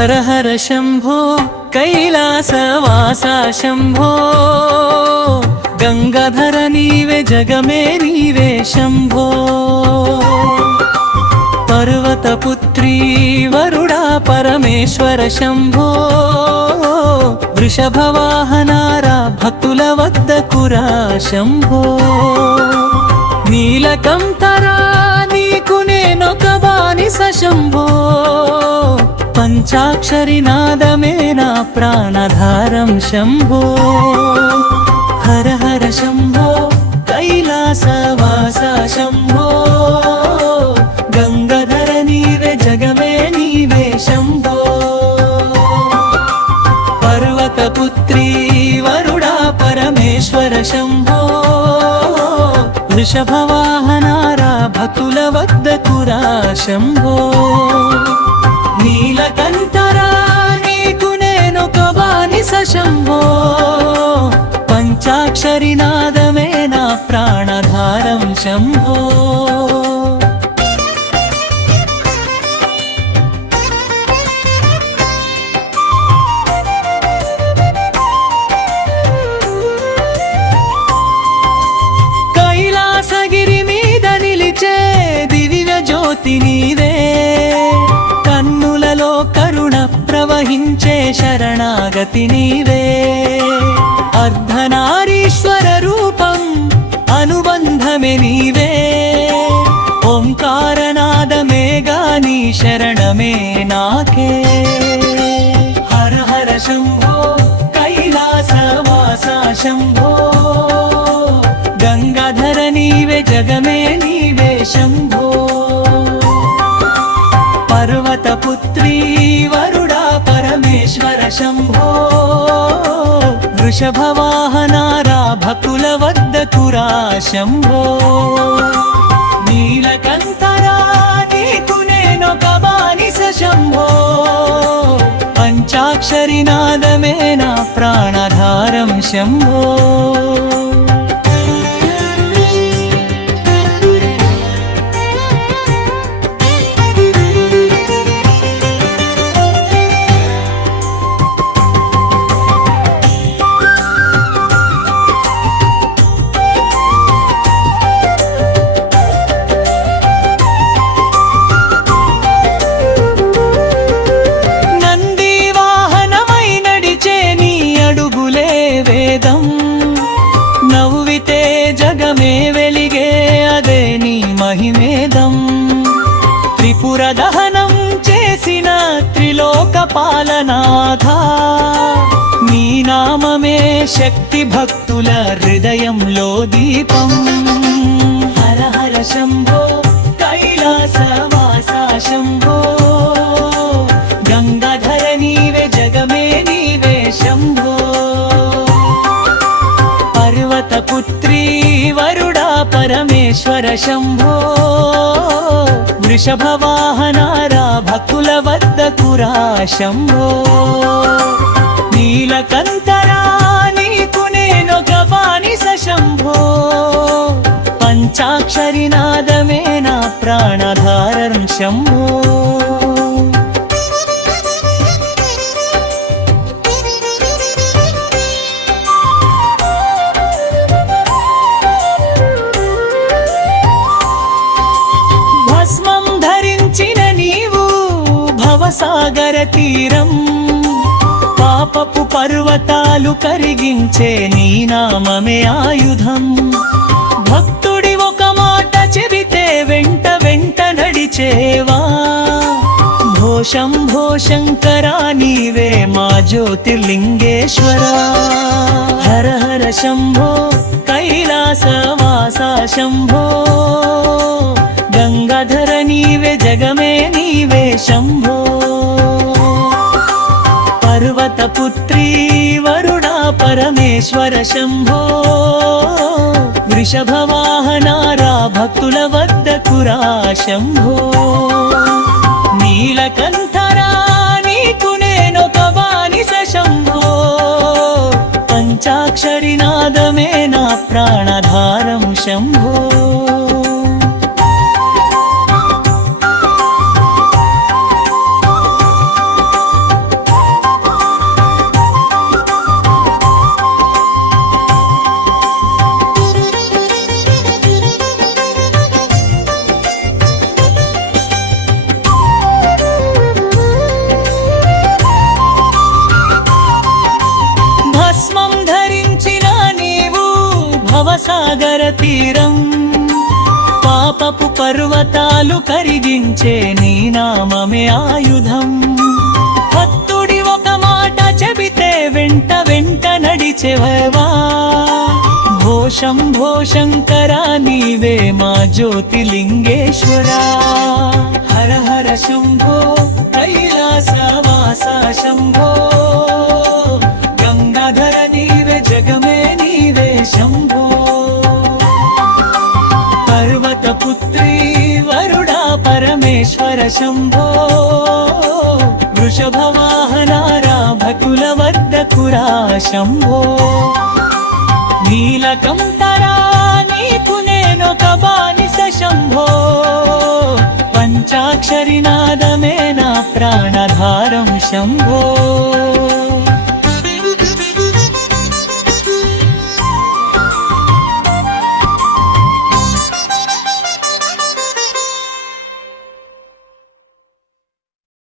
హర హర శంభో కైలాసవాస శంభో గంగాధర నీవే జగమే నీవే శంభో పర్వతపుత్రీ వరుడా పరమేశ్వర శంభో వృషభవాహనారా భక్తుల వద్దకురా శంభో నీలకంఠరా నీకు నేనొక బానిస శంభో పంచాక్షరి నాదమే నా ప్రాణధారం శంభో హర హర శంభో కైలాసవాస శంభో గంగాధర నీవే జగమే నీవే శంభో పర్వతపుత్రీ వరుడా పరమేశ్వర శంభో వృషభవాహనారా భక్తుల వద్దకురా శంభో నీలకంఠరా నీకు నేనొక బానిస శంభో పంచాక్షరి నాదమే నా ప్రాణధారం శంభో కైలాసగిరి మీద నిలిచే దివ్య జ్యోతి నీవే కన్నులలో కరుణ ప్రవహించే శరణాగతి నీవే అర్ధనారీశ్వర రూపం అనుబంధమే నీవే ఓంకారనాదమే గాని శరణమే నాకే హర హర శంభో కైలాసవాస శంభో గంగాధర నీవే జగమే నీవే శంభో పర్వతపుత్రీ వరుడా పరమేశ్వర శంభో వృషభవాహనారా భక్తుల వద్దకురా శంభో నీలకంఠరా నీకు నేనొక బానిస శంభో పంచాక్షరి నాదమే నా ప్రాణధారం శంభో నవ్వితే జగమే వెలిగే అదే నీ మహిమేదం త్రిపుర దహనం చేసిన త్రిలోక పాలనాథ నీ నామమే శక్తి భక్తుల హృదయంలో దీపం హర హర శంభో కైలాసవాస శంభో గంగాధర నీవే జగమే నీవే శంభో పర్వతపుత్రీ వరుడా పరమేశ్వర శంభో వృషభవాహనారా భక్తుల వద్దకురా శంభో నీలకంఠరా నీకు నేనొక బానిస శంభో పంచాక్షరి నాదమే నా ప్రాణధారం శంభో సాగర తీరం పాపపు పర్వతాలు కరిగించే నీ నామమే ఆయుధం భక్తుడి ఒక మాట చెబితే వెంట వెంట నడిచేవా భో శంభో శంకరా నీవే మా జ్యోతిర్లింగేశ్వర హర హర శంభో కైలాసవాస శంభో గంగాధర నీవే జగమే నీవే శంభో పర్వతపుత్రీ వరుడా పరమేశ్వర శంభో వృషభవాహనారా భక్తుల వద్దకురా శంభో నీలకంఠరా నీకు నేనొక బానిస శంభో పంచాక్షరి నాదమే నా ప్రాణధారం శంభో భవసాగర తీరం పాపపు పర్వతాలు కరిగించే నీ నామమే ఆయుధం భక్తుడి ఒక మాట చెబితే వెంట వెంట నడిచెవా భో శంభో శంకర నీవే మా జ్యోతిలింగేశ్వరా హర హర శంభో కైలాసవాస శంభో గంగాధర నీవే జగమే నీవే శంభో పర్వతపుత్రి వరుడా పరమేశ్వర శంభో వృషభవాహనారా భకుల వర్ధకురా శంభో నీలకంఠరా నీకు నేనొక బానిస శంభో పంచాక్షరి నాదమే నా ప్రాణధారం శంభో